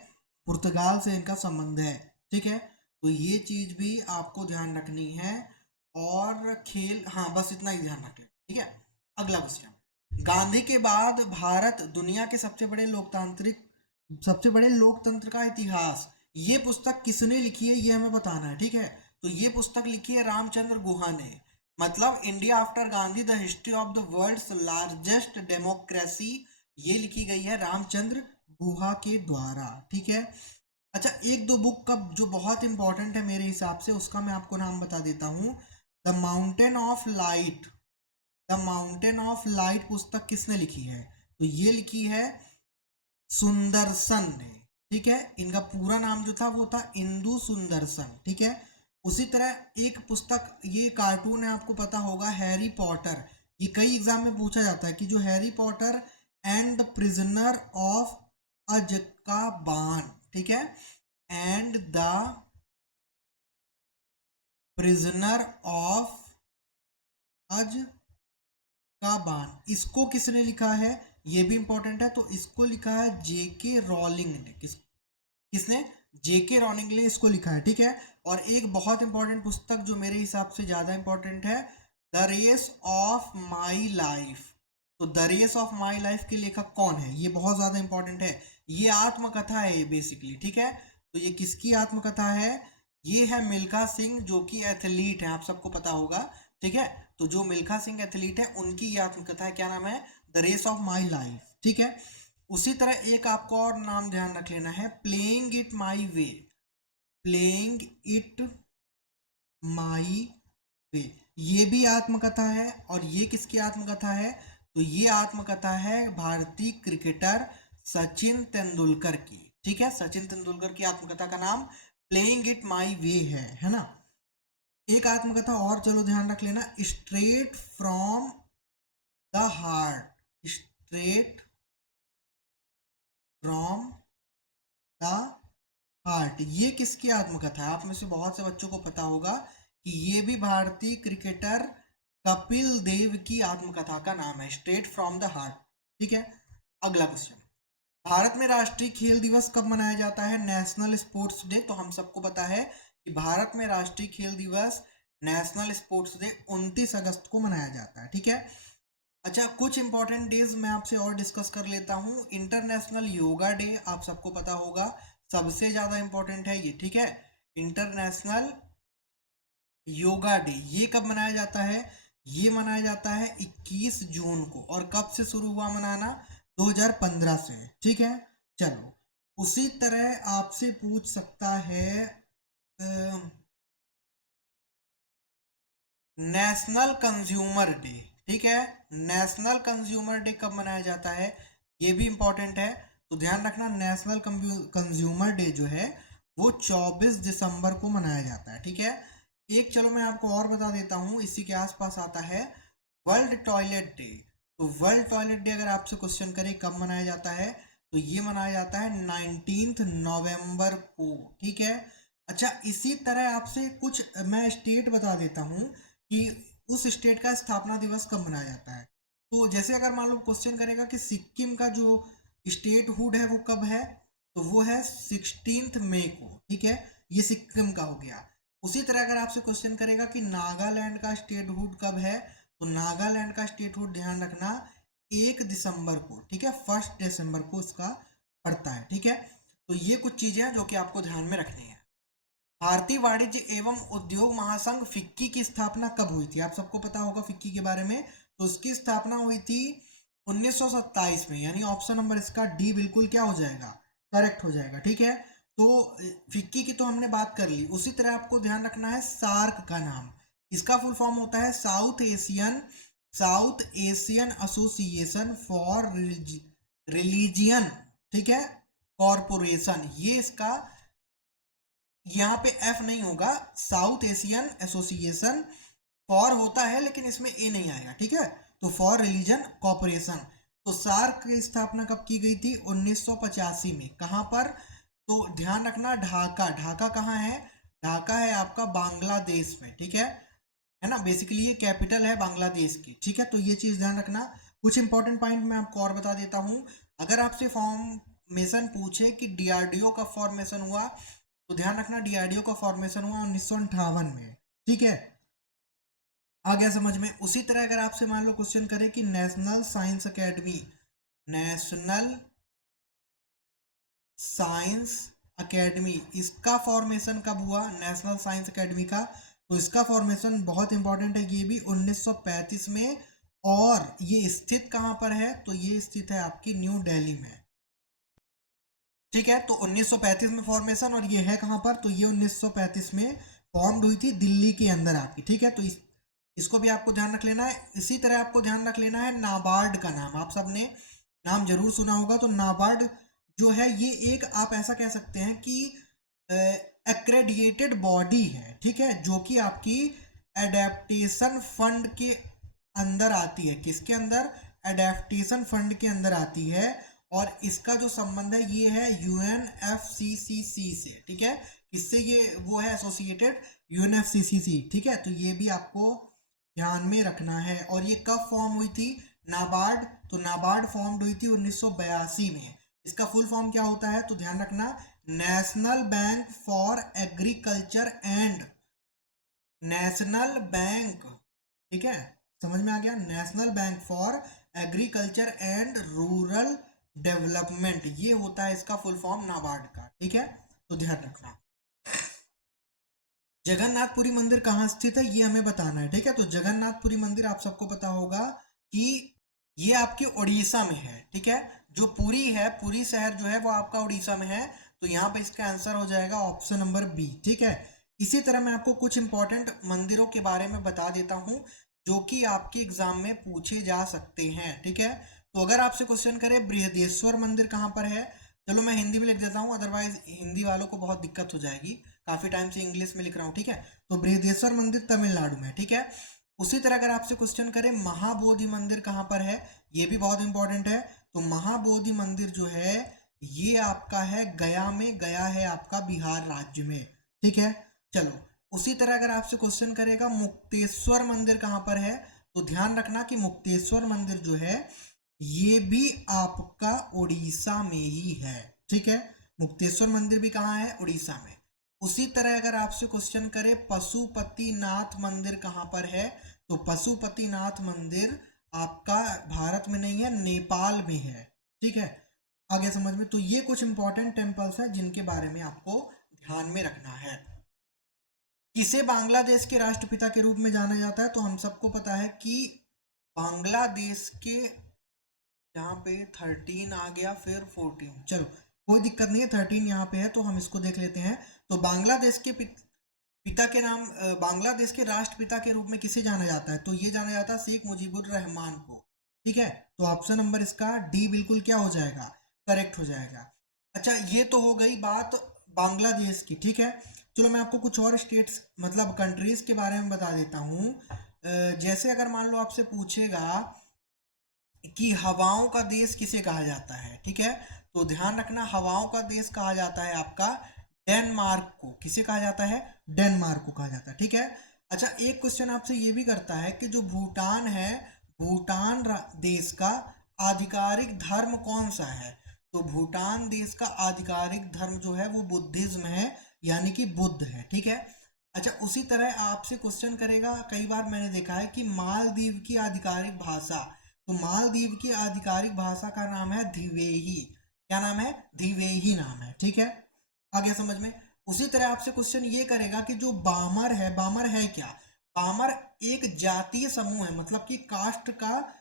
पुर्तगाल से इनका संबंध है। ठीक है, तो ये चीज भी आपको ध्यान रखनी है। और खेल, हाँ बस इतना ही ध्यान रख लें। ठीक है, अगला क्वेश्चन, गांधी के बाद भारत दुनिया के सबसे बड़े लोकतंत्र का इतिहास, ये पुस्तक किसने लिखी है, ये हमें बताना है। ठीक है, तो ये पुस्तक लिखी है रामचंद्र गुहा ने। मतलब India after Gandhi the history of the world's largest democracy, ये लिखी गई है रामचंद्र गुहा के द्वारा। ठीक है, अच्छा एक दो बुक का जो बहुत इंपॉर्टेंट है मेरे हिसाब से, उसका मैं आपको नाम बता देता हूँ। The mountain of light, the mountain of light पुस्तक किसने लिखी है, तो ये लिखी है सुंदरसन ने। ठीक है, इनका पूरा नाम जो था वो था इंदु सुंदरसन। ठीक है, उसी तरह एक पुस्तक, ये कार्टून है, आपको पता होगा, हैरी पॉटर। ये कई एग्जाम में पूछा जाता है कि जो Harry Potter and the prisoner of Azkaban, ठीक है, and the prisoner of Azkaban, इसको किसने लिखा है, ये भी इंपॉर्टेंट है। तो इसको लिखा है जेके रॉलिंग ने। किसने, जेके रॉलिंग ने इसको लिखा है। ठीक है, और एक बहुत इंपॉर्टेंट पुस्तक जो मेरे हिसाब से ज्यादा इंपॉर्टेंट है, the race of my life. तो the race of my life के लेखक कौन है, ये बहुत ज्यादा इंपॉर्टेंट है। ये आत्मकथा है ये बेसिकली। ठीक है, तो ये किसकी आत्मकथा है, ये है मिल्खा सिंह, जो कि एथलीट है, आप सबको पता होगा। ठीक है, तो जो मिल्खा सिंह एथलीट है, उनकी ये आत्मकथा है, क्या नाम है, the race of my life. ठीक है, उसी तरह एक आपको और नाम ध्यान रख लेना है, playing it my way, playing it my way, ये भी आत्मकथा है। और ये किसकी आत्मकथा है, तो ये आत्मकथा है भारतीय क्रिकेटर सचिन तेंदुलकर की। ठीक है, सचिन तेंदुलकर की आत्मकथा का नाम प्लेइंग इट माई वे है ना। एक आत्मकथा और चलो ध्यान रख लेना, straight from the heart, straight from the heart, ये किसकी आत्मकथा है, आप में से बहुत से बच्चों को पता होगा कि ये भी भारतीय क्रिकेटर कपिल देव की आत्मकथा का नाम है, स्ट्रेट फ्रॉम द हार्ट। ठीक है, अगला क्वेश्चन, भारत में राष्ट्रीय खेल दिवस कब मनाया जाता है, नेशनल स्पोर्ट्स डे। तो हम सबको पता है कि भारत में राष्ट्रीय खेल दिवस, नेशनल स्पोर्ट्स डे 29 अगस्त को मनाया जाता है। ठीक है, अच्छा कुछ इंपॉर्टेंट डेज मैं आपसे और डिस्कस कर लेता हूँ। इंटरनेशनल योगा डे, आप सबको पता होगा, सबसे ज्यादा इंपॉर्टेंट है ये। ठीक है, इंटरनेशनल योगा डे ये कब मनाया जाता है, ये मनाया जाता है 21 जून को। और कब से शुरू हुआ मनाना, 2015 से। ठीक है, चलो उसी तरह आपसे पूछ सकता है नेशनल कंज्यूमर डे। ठीक है, नेशनल कंज्यूमर डे कब मनाया जाता है, ये भी इंपॉर्टेंट है। तो ध्यान रखना, नेशनल कंज्यूमर डे जो है वो 24 दिसंबर को मनाया जाता है। ठीक है, एक चलो मैं आपको और बता देता हूँ, इसी के आसपास आता है वर्ल्ड टॉयलेट डे। तो वर्ल्ड टॉयलेट डे अगर आपसे क्वेश्चन करे कब मनाया जाता है, तो ये मनाया जाता है 19 नवंबर को। ठीक है, अच्छा इसी तरह आपसे कुछ मैं स्टेट बता देता हूँ कि उस स्टेट का स्थापना दिवस कब मनाया जाता है। तो जैसे अगर मान लो क्वेश्चन करेगा कि सिक्किम का जो स्टेट हुड है वो कब है, तो वो है 16 मई को। ठीक है, ये सिक्किम का हो गया। उसी तरह अगर आपसे क्वेश्चन करेगा कि नागालैंड का स्टेट हुड कब है, तो नागालैंड का स्टेट हुड ध्यान रखना 1 दिसंबर को। ठीक है, 1 दिसंबर को इसका पड़ता है। ठीक है, तो ये कुछ चीजें हैं जो कि आपको ध्यान में रखनी है। भारतीय वाणिज्य एवं उद्योग महासंघ फिक्की की स्थापना कब हुई थी, आप सबको पता होगा फिक्की के बारे में। तो इसकी स्थापना हुई थी 1927 में, यानी ऑप्शन नंबर इसका डी बिल्कुल क्या हो जाएगा, करेक्ट हो जाएगा। ठीक है, तो फिक्की की तो हमने बात कर ली। उसी तरह आपको ध्यान रखना है सार्क का नाम, इसका फुल फॉर्म होता है south Asian association for religion. ठीक है, कॉरपोरेशन, ये इसका, यहाँ पे एफ नहीं होगा, साउथ एशियन एसोसिएशन, फॉर होता है लेकिन इसमें ए नहीं आएगा। ठीक है, तो फॉर रिलीजन कॉपरेशन। तो सार्क की स्थापना कब की गई थी, 1985 में। कहाँ पर, तो ध्यान रखना ढाका, ढाका कहाँ है, ढाका है आपका बांग्लादेश में। ठीक है ना, बेसिकली ये कैपिटल है बांग्लादेश की। ठीक है, तो ये चीज ध्यान रखना। कुछ इंपॉर्टेंट पॉइंट मैं आपको और बता देता हूँ। अगर आपसे फॉर्मेशन पूछे कि डीआरडीओ का फॉर्मेशन हुआ, तो ध्यान रखना डीआरडीओ का फॉर्मेशन हुआ 1958 में। ठीक है, आ गया समझ में। उसी तरह अगर आपसे मान लो क्वेश्चन करे कि national science academy, national science academy, इसका फॉर्मेशन कब हुआ, नेशनल साइंस अकेडमी का, तो इसका फॉर्मेशन बहुत इंपॉर्टेंट है, ये भी 1935 में। और ये स्थित कहाँ पर है, तो ये स्थित है आपकी न्यू दिल्ली में। ठीक है, तो 1935 में फॉर्मेशन, और ये है कहाँ पर, तो ये 1935 में फॉर्म्ड हुई थी दिल्ली के अंदर आपकी। ठीक है, तो इसको भी आपको ध्यान रख लेना है। इसी तरह आपको ध्यान रख लेना है नाबार्ड का नाम, आप सबने नाम जरूर सुना होगा। तो नाबार्ड जो है ये एक, आप ऐसा कह सकते हैं कि एक्रेडिटेड बॉडी है, ठीक है, जो कि आपकी एडेप्टेशन फंड के अंदर आती है। किसके अंदर, एडेप्टेशन फंड के अंदर आती है। और इसका जो संबंध है ये है यूएनएफसीसीसी से। ठीक है, किससे ये वो है एसोसिएटेड, यूएनएफसीसीसी। ठीक है, तो ये भी आपको ध्यान में रखना है। और ये कब फॉर्म हुई थी, नाबार्ड, तो नाबार्ड फॉर्म हुई थी 1982 में। इसका फुल फॉर्म क्या होता है, तो ध्यान रखना, national bank for agriculture and, national bank, ठीक है, समझ में आ गया, national bank for agriculture and rural development, ये होता है इसका फुल फॉर्म नाबार्ड का। ठीक है, तो ध्यान रखना। जगन्नाथपुरी मंदिर कहाँ स्थित है, ये हमें बताना है। ठीक है, तो जगन्नाथपुरी मंदिर आप सबको पता होगा कि ये आपके उड़ीसा में है। ठीक है, जो पुरी है, पुरी शहर जो है वो आपका उड़ीसा में है। तो यहाँ पे इसका आंसर हो जाएगा ऑप्शन नंबर बी। ठीक है, इसी तरह मैं आपको कुछ इंपॉर्टेंट मंदिरों के बारे में बता देता हूँ जो कि आपके एग्जाम में पूछे जा सकते हैं। ठीक है, तो अगर आपसे क्वेश्चन करे बृहदेश्वर मंदिर कहाँ पर है, चलो मैं हिंदी में लिख देता हूँ, अदरवाइज हिंदी वालों को बहुत दिक्कत हो जाएगी, काफी टाइम से इंग्लिश में लिख रहा हूँ। ठीक है, तो बृहदेश्वर मंदिर तमिलनाडु में। ठीक है, उसी तरह अगर आपसे क्वेश्चन करें महाबोधि मंदिर कहाँ पर है, ये भी बहुत इंपॉर्टेंट है। तो महाबोधि मंदिर जो है ये आपका है गया में, गया है आपका बिहार राज्य में। ठीक है, चलो उसी तरह अगर आपसे क्वेश्चन करेगा मुक्तेश्वर मंदिर कहाँ पर है, तो ध्यान रखना कि मुक्तेश्वर मंदिर जो है ये भी आपका उड़ीसा में ही है। ठीक है, मुक्तेश्वर मंदिर भी कहाँ है, उड़ीसा में। उसी तरह अगर आपसे क्वेश्चन करे पशुपतिनाथ मंदिर कहाँ पर है, तो पशुपतिनाथ मंदिर आपका भारत में नहीं है, नेपाल में है। ठीक है, आगे समझ में। तो ये कुछ इंपॉर्टेंट टेम्पल्स हैं जिनके बारे में आपको ध्यान में रखना है। किसे बांग्लादेश के राष्ट्रपिता के रूप में जाना जाता है, तो हम सबको पता है कि बांग्लादेश के, यहाँ पे 13 आ गया, फिर 14, चलो कोई दिक्कत नहीं है, 13 यहाँ पे है तो हम इसको देख लेते हैं। तो बांग्लादेश के पिता के नाम, बांग्लादेश के राष्ट्रपिता के रूप में किसे जाना जाता है, तो ये जाना जाता है शेख मुजीबुर रहमान को। ठीक है, तो ऑप्शन नंबर इसका डी बिल्कुल क्या हो जाएगा, करेक्ट हो जाएगा। अच्छा, ये तो हो गई बात बांग्लादेश की। ठीक है, चलो मैं आपको कुछ और स्टेट्स मतलब कंट्रीज के बारे में बता देता हूँ। जैसे अगर मान लो आपसे पूछेगा कि हवाओं का देश किसे कहा जाता है, ठीक है, तो ध्यान रखना हवाओं का देश कहा जाता है आपका डेनमार्क को। किसे कहा जाता है, डेनमार्क को कहा जाता है। ठीक है, अच्छा एक क्वेश्चन आपसे ये भी करता है कि जो भूटान है, भूटान देश का आधिकारिक धर्म कौन सा है, तो भूटान देश का आधिकारिक धर्म जो है वो बुद्धिज्म है, यानी कि बुद्ध है। ठीक है, अच्छा उसी तरह आपसे क्वेश्चन करेगा, कई बार मैंने देखा है कि मालदीव की आधिकारिक भाषा, तो मालदीव की आधिकारिक भाषा का नाम है धिवेही। क्या नाम है, धिवेही नाम है। ठीक है, आ गया समझ में। उसी तरह आपसे क्वेश्चन ये करेगा कि जो बामर है, बामर है क्या, बामर एक जातीय समूह है, मतलब कि कास्ट का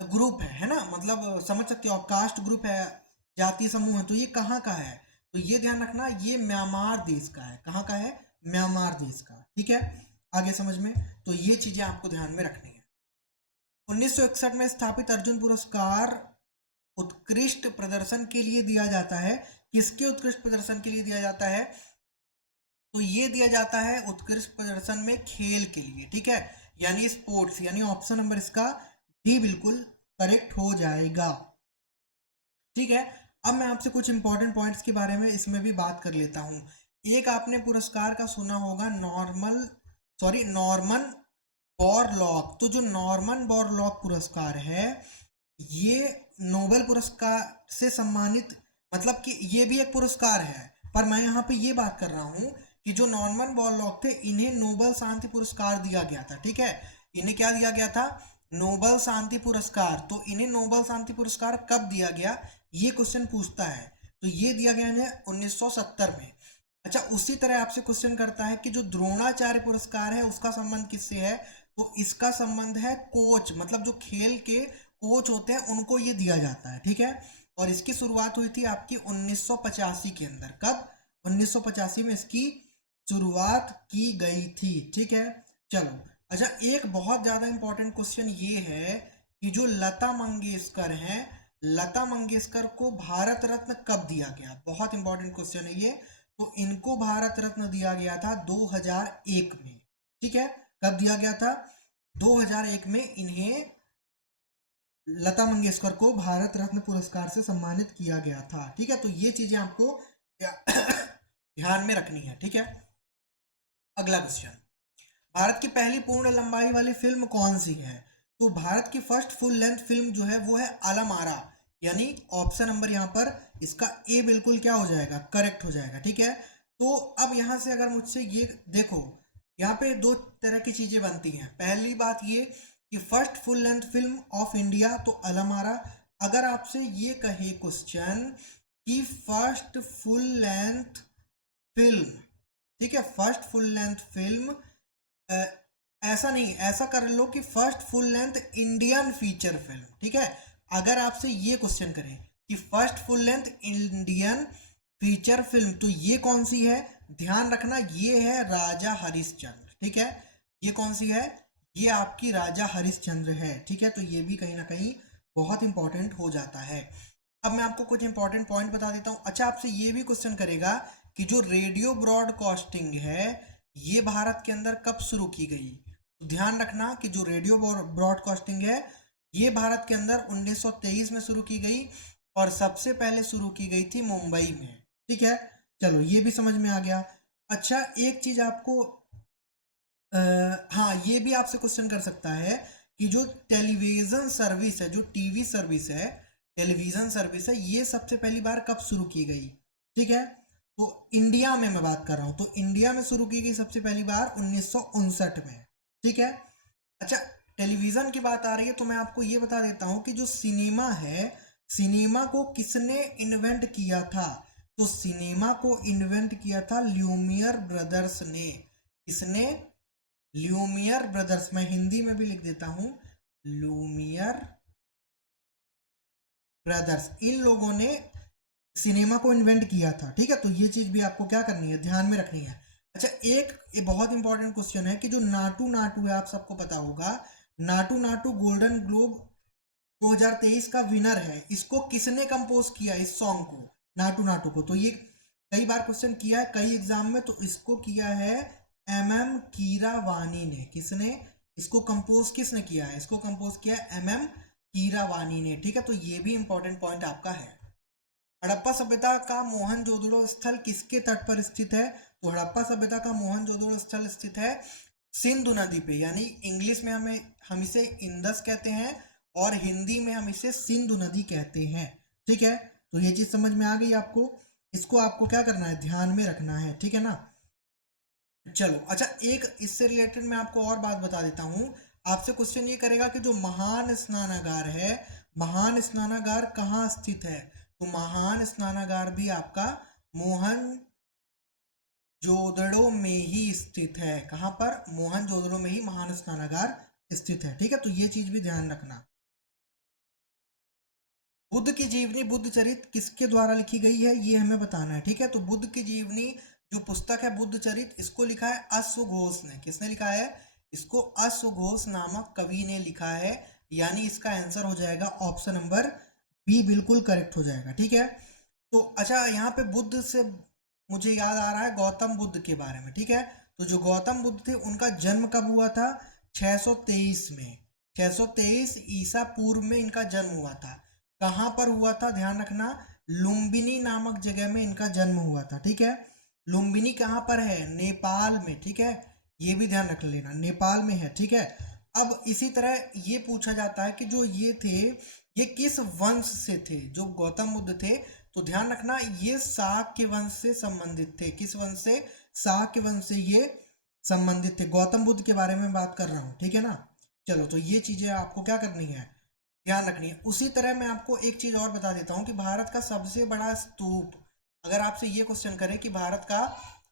ग्रुप है ना, मतलब समझ सकते हो आप, कास्ट ग्रुप है, जातीय समूह है, तो ये कहाँ का है, तो ये ध्यान रखना ये म्यांमार देश का है। कहाँ का है, म्यांमार देश का। ठीक है, आगे समझ में, तो ये चीजें आपको ध्यान में रखनी है। 1961 में स्थापित अर्जुन पुरस्कार उत्कृष्ट प्रदर्शन के लिए दिया जाता है। किसके उत्कृष्ट प्रदर्शन के लिए दिया जाता है, तो ये दिया जाता है उत्कृष्ट प्रदर्शन में खेल के लिए। ठीक है, यानी स्पोर्ट्स, यानी ऑप्शन नंबर इसका डी बिल्कुल करेक्ट हो जाएगा। ठीक है, अब मैं आपसे कुछ इंपॉर्टेंट पॉइंट्स के बारे में इसमें भी बात कर लेता हूं। एक आपने पुरस्कार का सुना होगा नॉर्मन बोरलॉग। तो जो नॉर्मन बोरलॉग पुरस्कार है ये नोबेल पुरस्कार से सम्मानित, मतलब कि ये भी एक पुरस्कार है, पर मैं यहाँ पे ये बात कर रहा हूँ कि जो नॉर्मन बोरलॉग थे इन्हें नोबेल शांति पुरस्कार दिया गया था। ठीक है, इन्हें क्या दिया गया था? नोबल शांति पुरस्कार। तो इन्हें नोबल शांति पुरस्कार कब दिया गया, ये क्वेश्चन पूछता है। तो ये दिया गया इन्हें 1970 में। अच्छा, उसी तरह आपसे क्वेश्चन करता है कि जो द्रोणाचार्य पुरस्कार है उसका संबंध किससे है? तो इसका संबंध है कोच, मतलब जो खेल के कोच होते हैं उनको ये दिया जाता है, ठीक है। और इसकी शुरुआत हुई थी आपकी 1985 के अंदर। कब? 1985 में इसकी शुरुआत की गई थी, ठीक है। चलो, अच्छा, एक बहुत ज्यादा इंपॉर्टेंट क्वेश्चन ये है कि जो लता मंगेशकर हैं, लता मंगेशकर को भारत रत्न कब दिया गया? बहुत इंपॉर्टेंट क्वेश्चन है ये। तो इनको भारत रत्न दिया गया था 2001 में, ठीक है। कब दिया गया था? 2001 में इन्हें, लता मंगेशकर को भारत रत्न पुरस्कार से सम्मानित किया गया था, ठीक है। तो ये चीजें आपको ध्यान में रखनी है, ठीक है। अगला क्वेश्चन, भारत की पहली पूर्ण लंबाई वाली फिल्म कौन सी है? तो भारत की फर्स्ट फुल लेंथ फिल्म जो है वो है अलमारा, यानी ऑप्शन नंबर यहाँ पर इसका ए बिल्कुल क्या हो जाएगा? करेक्ट हो जाएगा, ठीक है। तो अब यहाँ से अगर मुझसे ये देखो, यहाँ पे दो तरह की चीजें बनती हैं। पहली बात ये कि first full length film of India, तो अलमारा। अगर आपसे ये कहे क्वेश्चन कि फर्स्ट फुल लेंथ फिल्म, ठीक है, फर्स्ट फुल लेंथ फिल्म, ऐसा नहीं, ऐसा कर लो कि first full length Indian feature film, ठीक है। अगर आपसे ये क्वेश्चन करें कि first full length Indian feature film, तो ये कौन सी है? ध्यान रखना, ये है राजा हरिश्चंद्र, ठीक है। ये कौन सी है? ये आपकी राजा हरिश्चंद्र है, ठीक है। तो ये भी कहीं ना कहीं बहुत इंपॉर्टेंट हो जाता है। अब मैं आपको कुछ इंपॉर्टेंट पॉइंट बता देता हूं। अच्छा, आपसे ये भी क्वेश्चन करेगा कि जो रेडियो ब्रॉडकास्टिंग है ये भारत के अंदर कब शुरू की गई? तो ध्यान रखना कि जो रेडियो ब्रॉडकास्टिंग है ये भारत के अंदर 1923 में शुरू की गई, और सबसे पहले शुरू की गई थी मुंबई में, ठीक है। चलो, ये भी समझ में आ गया। अच्छा, एक चीज आपको हाँ, ये भी आपसे क्वेश्चन कर सकता है कि जो टेलीविजन सर्विस है, जो टीवी सर्विस है, टेलीविजन सर्विस है, ये सबसे पहली बार कब शुरू की गई? ठीक है, तो इंडिया में मैं बात कर रहा हूं, तो इंडिया में शुरू की गई सबसे पहली बार 1959 में, ठीक है। अच्छा, टेलीविजन की बात आ रही है तो मैं आपको ये बता देता हूं कि जो सिनेमा है, सिनेमा को किसने इन्वेंट किया था? तो सिनेमा को इन्वेंट किया था ल्यूमियर ब्रदर्स ने। किसने? Lumière brothers. मैं हिंदी में भी लिख देता हूं, ल्यूमियर ब्रदर्स, इन लोगों ने सिनेमा को इन्वेंट किया था, ठीक है। तो ये चीज भी आपको क्या करनी है? ध्यान में रखनी है। अच्छा, एक ये बहुत इंपॉर्टेंट क्वेश्चन है कि जो नाटू नाटू है, आप सबको पता होगा, नाटू नाटू गोल्डन ग्लोब 2023 का विनर है। इसको किसने कंपोज किया, इस सॉन्ग को, नाटू नाटू को? तो ये कई बार क्वेश्चन किया है कई एग्जाम में, तो इसको किया है MM कीरावानी ने। किसने इसको कंपोज, किसने किया है? इसको कंपोज किया है MM कीरावानी ने, ठीक है। तो ये भी इंपॉर्टेंट पॉइंट आपका है। हड़प्पा सभ्यता का मोहनजोदड़ो स्थल किसके तट पर स्थित है? तो हड़प्पा सभ्यता का मोहनजोदड़ो स्थल स्थित है सिंधु नदी पे, यानी इंग्लिश में हम इसे इंदस कहते हैं और हिंदी में हम इसे सिंधु नदी कहते हैं, ठीक है। तो ये चीज समझ में आ गई आपको। इसको आपको क्या करना है? ध्यान में रखना है, ठीक है ना। चलो, अच्छा, एक इससे रिलेटेड मैं आपको और बात बता देता हूं। आपसे क्वेश्चन ये करेगा कि जो महान स्नानागार है, महान स्नानागार कहाँ स्थित है? तो महान स्नानागार भी आपका मोहन जोदड़ो में ही स्थित है। कहां पर? मोहन जोदड़ो में ही महान स्नानागार स्थित है, ठीक है। तो ये चीज भी ध्यान रखना। बुद्ध की जीवनी, बुद्ध चरित किसके द्वारा लिखी गई है, ये हमें बताना है, ठीक है। तो बुद्ध की जीवनी जो पुस्तक है बुद्ध चरित, इसको लिखा है अश्वघोष ने। किसने लिखा है? इसको अश्वघोष नामक कवि ने लिखा है, यानी इसका आंसर हो जाएगा ऑप्शन नंबर बी, बिल्कुल करेक्ट हो जाएगा, ठीक है। तो अच्छा, यहाँ पे बुद्ध से मुझे याद आ रहा है गौतम बुद्ध के बारे में, ठीक है। तो जो गौतम बुद्ध थे उनका जन्म कब हुआ था? 623 में। 623 ईसा पूर्व में इनका जन्म हुआ था। कहाँ पर हुआ था? ध्यान रखना, लुम्बिनी नामक जगह में इनका जन्म हुआ था, ठीक है। लुम्बिनी कहाँ पर है? नेपाल में, ठीक है। ये भी ध्यान रख लेना, नेपाल में है, ठीक है। अब इसी तरह ये पूछा जाता है कि जो ये थे, ये किस वंश से थे? जो गौतम बुद्ध थे, तो ध्यान रखना ये शाक्य वंश से संबंधित थे। किस वंश से? शाक्य वंश से ये संबंधित थे। गौतम बुद्ध के बारे में बात कर रहा हूँ, ठीक है ना। चलो, तो ये चीजें आपको क्या करनी है, ध्यान रखनी है। उसी तरह मैं आपको एक चीज और बता देता हूँ कि भारत का सबसे बड़ा स्तूप, अगर आपसे ये क्वेश्चन करें कि भारत का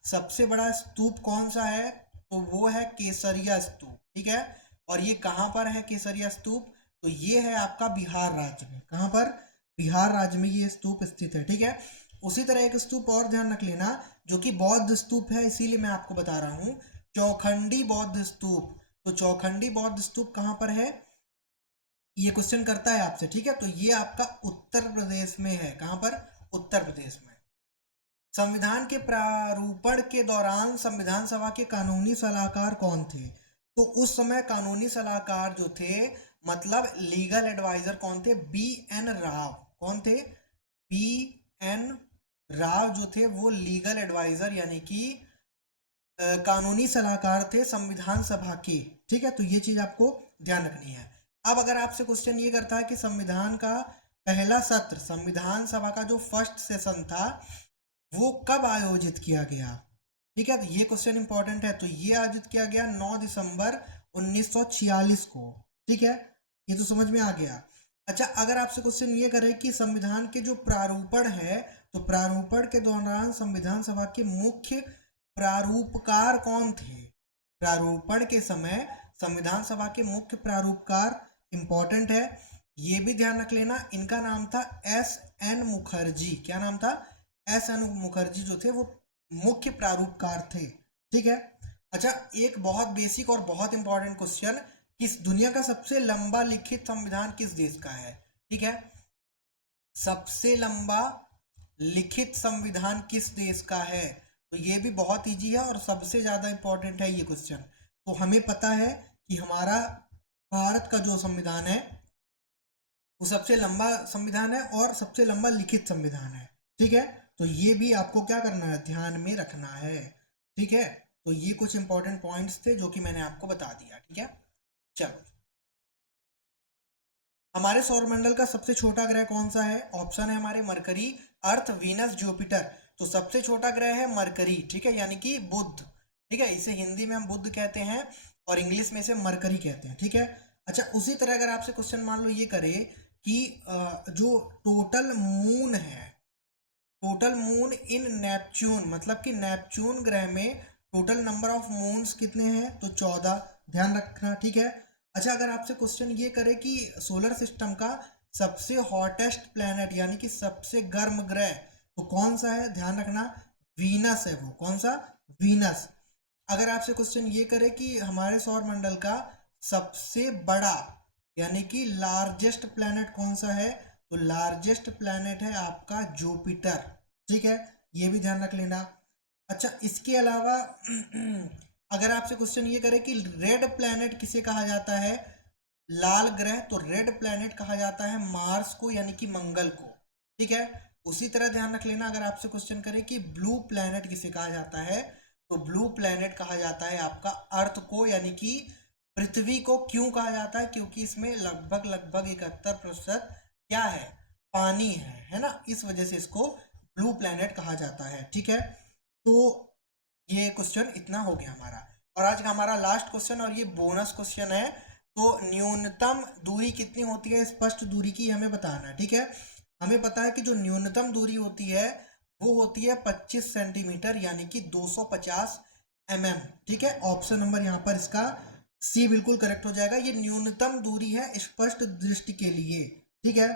सबसे बड़ा स्तूप कौन सा है, तो वो है केसरिया स्तूप, ठीक है। और ये कहाँ पर है केसरिया स्तूप, तो ये है आपका बिहार राज्य में। कहाँ पर, बिहार राज्य में ये स्तूप स्थित है, ठीक है। उसी तरह एक स्तूप और ध्यान रख लेना, जो कि बौद्ध स्तूप है, इसीलिए मैं आपको बता रहा हूँ, चौखंडी बौद्ध स्तूप। तो चौखंडी बौद्ध स्तूप कहाँ पर है, ये क्वेश्चन करता है आपसे, ठीक है। तो ये आपका उत्तर प्रदेश में है। कहाँ पर, उत्तर प्रदेश में। संविधान के प्रारूपण के दौरान संविधान सभा के कानूनी सलाहकार कौन थे, तो उस समय कानूनी सलाहकार जो थे, मतलब लीगल एडवाइजर कौन थे, बी एन राव। कौन थे, बी एन राव जो थे वो लीगल एडवाइजर यानी कि कानूनी सलाहकार थे संविधान सभा के, ठीक है। तो ये चीज आपको ध्यान रखनी है। अब अगर आपसे क्वेश्चन ये करता है कि संविधान का पहला सत्र, संविधान सभा का जो फर्स्ट सेशन था, वो कब आयोजित किया गया, ठीक है। तो ये क्वेश्चन इंपॉर्टेंट है। तो ये आयोजित किया गया 9 दिसंबर 1946 को, ठीक है। ये तो समझ में आ गया। अच्छा, अगर आपसे क्वेश्चन ये करे कि संविधान के जो प्रारूपण है, तो प्रारूपण के दौरान संविधान सभा के मुख्य प्रारूपकार कौन थे, प्रारूपण के समय संविधान सभा के मुख्य प्रारूपकार इंपॉर्टेंट है, ये भी ध्यान रख लेना। इनका नाम था एस एन मुखर्जी। क्या नाम था, एस एन मुखर्जी जो थे वो मुख्य प्रारूपकार थे, ठीक है। अच्छा, एक बहुत बेसिक और बहुत इंपॉर्टेंट क्वेश्चन, किस दुनिया का सबसे लंबा लिखित संविधान किस देश का है, ठीक है। सबसे लंबा लिखित संविधान किस देश का है, तो ये भी बहुत इजी है और सबसे ज्यादा इंपॉर्टेंट है ये क्वेश्चन। तो हमें पता है कि हमारा भारत का जो संविधान है वो सबसे लंबा संविधान है और सबसे लंबा लिखित संविधान है, ठीक है। तो ये भी आपको क्या करना है, ध्यान में रखना है, ठीक है। तो ये कुछ इंपॉर्टेंट पॉइंट्स थे जो कि मैंने आपको बता दिया, ठीक है। चलो, हमारे सौरमंडल का सबसे छोटा ग्रह कौन सा है, ऑप्शन है हमारे मरकरी, अर्थ, वीनस, जुपिटर। तो सबसे छोटा ग्रह है मरकरी, ठीक है, यानी कि बुध, ठीक है। इसे हिंदी में हम बुध कहते हैं और इंग्लिश में इसे मरकरी कहते हैं, ठीक है। अच्छा, उसी तरह अगर आपसे क्वेश्चन मान लो ये करे कि जो टोटल मून है, टोटल मून इन नेपच्यून, मतलब कि नेपच्यून ग्रह में टोटल नंबर ऑफ मून्स कितने हैं, तो 14, ध्यान रखना, ठीक है। अच्छा, अगर आपसे क्वेश्चन ये करे कि सोलर सिस्टम का सबसे हॉटेस्ट प्लैनेट यानी कि सबसे गर्म ग्रह तो कौन सा है, ध्यान रखना, वीनस है वो। कौन सा, वीनस। अगर आपसे क्वेश्चन ये करे कि हमारे सौर मंडल का सबसे बड़ा यानी कि लार्जेस्ट प्लैनेट कौन सा है, तो लार्जेस्ट प्लैनेट है आपका जुपिटर, ठीक है। ये भी ध्यान रख लेना। अच्छा, इसके अलावा अगर आपसे क्वेश्चन ये करे कि रेड प्लैनेट किसे कहा जाता है, लाल ग्रह, तो रेड प्लैनेट कहा जाता है मार्स को यानी कि मंगल को, ठीक है। उसी तरह ध्यान रख लेना, अगर आपसे क्वेश्चन करे कि ब्लू प्लैनेट किसे कहा जाता है, तो ब्लू प्लैनेट कहा जाता है आपका अर्थ को यानी कि पृथ्वी को। क्यों कहा जाता है, क्योंकि इसमें लगभग लगभग 71% क्या है, पानी है ना, इस वजह से इसको ब्लू प्लैनेट कहा जाता है, ठीक है। तो ये क्वेश्चन इतना हो गया हमारा, और आज का हमारा लास्ट क्वेश्चन और ये बोनस क्वेश्चन है। तो न्यूनतम दूरी कितनी होती है, स्पष्ट दूरी की हमें बताना है, ठीक है। हमें पता है कि जो न्यूनतम दूरी होती है वो होती है 25 सेंटीमीटर यानी कि 250 mm, ठीक है। ऑप्शन नंबर यहाँ पर इसका सी बिल्कुल करेक्ट हो जाएगा। ये न्यूनतम दूरी है स्पष्ट दृष्टि के लिए, ठीक है।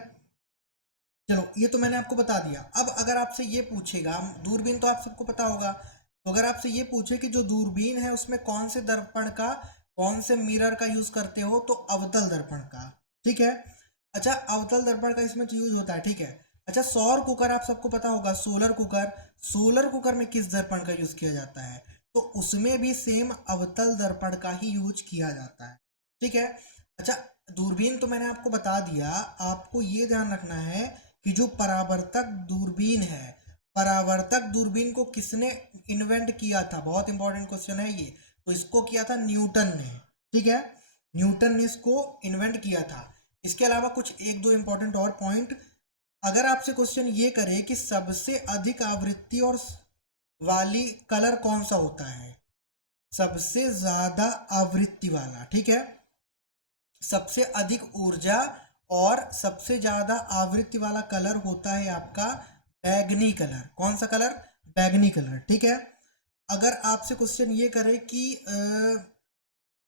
चलो, ये तो मैंने आपको बता दिया। अब अगर आपसे ये पूछेगा, दूरबीन तो आप सबको पता होगा, तो अगर आपसे ये पूछे कि जो दूरबीन है उसमें कौन से दर्पण का, कौन से मिरर का यूज करते हो, तो अवतल दर्पण का, ठीक है। अच्छा, अवतल दर्पण का इसमें यूज होता है, ठीक है। अच्छा, सौर कुकर आप सबको पता होगा, सोलर कुकर, सोलर कुकर में किस दर्पण का यूज किया जाता है, तो उसमें भी सेम अवतल दर्पण का ही यूज किया जाता है, ठीक है। अच्छा, दूरबीन तो मैंने आपको बता दिया, आपको ये ध्यान रखना है कि जो परावर्तक दूरबीन है, परावर्तक दूरबीन को किसने इन्वेंट किया था, बहुत इंपॉर्टेंट क्वेश्चन है ये। तो इसको किया था न्यूटन ने, ठीक है। न्यूटन ने इसको इन्वेंट किया था। इसके अलावा कुछ एक दो इंपॉर्टेंट और पॉइंट, अगर आपसे क्वेश्चन ये करे कि सबसे अधिक आवृत्ति और वाली कलर कौन सा होता है, सबसे ज्यादा आवृत्ति वाला, ठीक है। सबसे अधिक ऊर्जा और सबसे ज्यादा आवृत्ति वाला कलर होता है आपका बैगनी कलर। कौन सा कलर? बैगनी कलर। ठीक है। अगर आपसे क्वेश्चन ये करे कि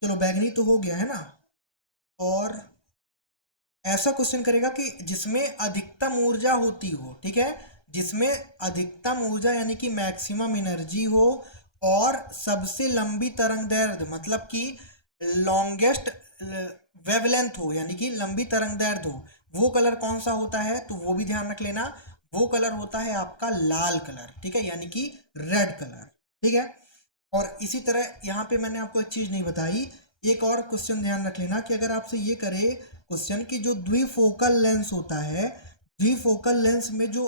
चलो बैगनी तो हो गया है ना, और ऐसा क्वेश्चन करेगा कि जिसमें अधिकतम ऊर्जा होती हो, ठीक है, जिसमें अधिकतम ऊर्जा यानी कि मैक्सिमम एनर्जी हो, और सबसे लंबी तरंग दैर्ध्य मतलब कि लॉन्गेस्ट वेवलेंथ हो, यानी कि लंबी तरंग दैर्ध्य हो, वो कलर कौन सा होता है? तो वो भी ध्यान रख लेना, वो कलर होता है आपका लाल कलर। ठीक है, यानी कि रेड कलर। ठीक है। और इसी तरह यहाँ पे मैंने आपको एक चीज नहीं बताई, एक और क्वेश्चन ध्यान रख लेना कि अगर आपसे ये करे क्वेश्चन कि जो द्विफोकल लेंस होता है, द्विफोकल लेंस में जो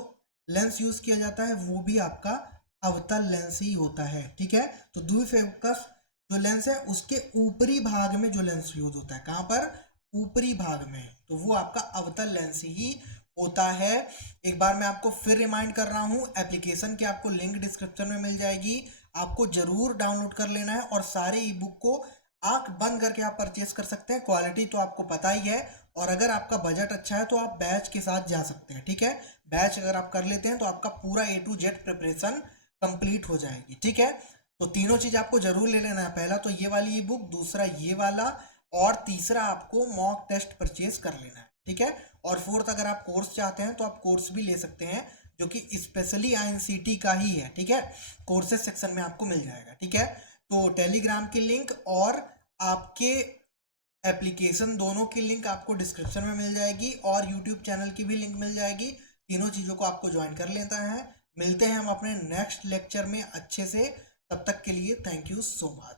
लेंस यूज किया जाता है वो भी आपका अवतल लेंस ही होता है। ठीक है। तो द्विफोकस जो लेंस है उसके ऊपरी भाग में जो लेंस यूज होता है, कहाँ पर? ऊपरी भाग में, तो वो आपका अवतल लेंस ही होता है। एक बार मैं आपको फिर रिमाइंड कर रहा हूँ, एप्लीकेशन की आपको लिंक डिस्क्रिप्शन में मिल जाएगी, आपको जरूर डाउनलोड कर लेना है और सारे ई बुक को आंख बंद करके आप परचेस कर सकते हैं। क्वालिटी तो आपको पता ही है, और अगर आपका बजट अच्छा है तो आप बैच के साथ जा सकते हैं। ठीक है। बैच अगर आप कर लेते हैं तो आपका पूरा A to Z preparation complete हो जाएगी। ठीक है। तो तीनों चीज आपको जरूर ले लेना है, पहला तो ये वाली ई बुक, दूसरा ये वाला, और तीसरा आपको मॉक टेस्ट परचेज कर लेना है। ठीक है। और फोर्थ, अगर आप कोर्स चाहते हैं तो आप कोर्स भी ले सकते हैं, जो कि स्पेशली INCT का ही है। ठीक है। कोर्सेज सेक्शन में आपको मिल जाएगा। ठीक है। तो टेलीग्राम की लिंक और आपके एप्लीकेशन दोनों की लिंक आपको डिस्क्रिप्शन में मिल जाएगी, और यूट्यूब चैनल की भी लिंक मिल जाएगी। तीनों चीज़ों को आपको ज्वाइन कर लेता है। मिलते हैं हम अपने नेक्स्ट लेक्चर में अच्छे से, तब तक के लिए थैंक यू सो मच।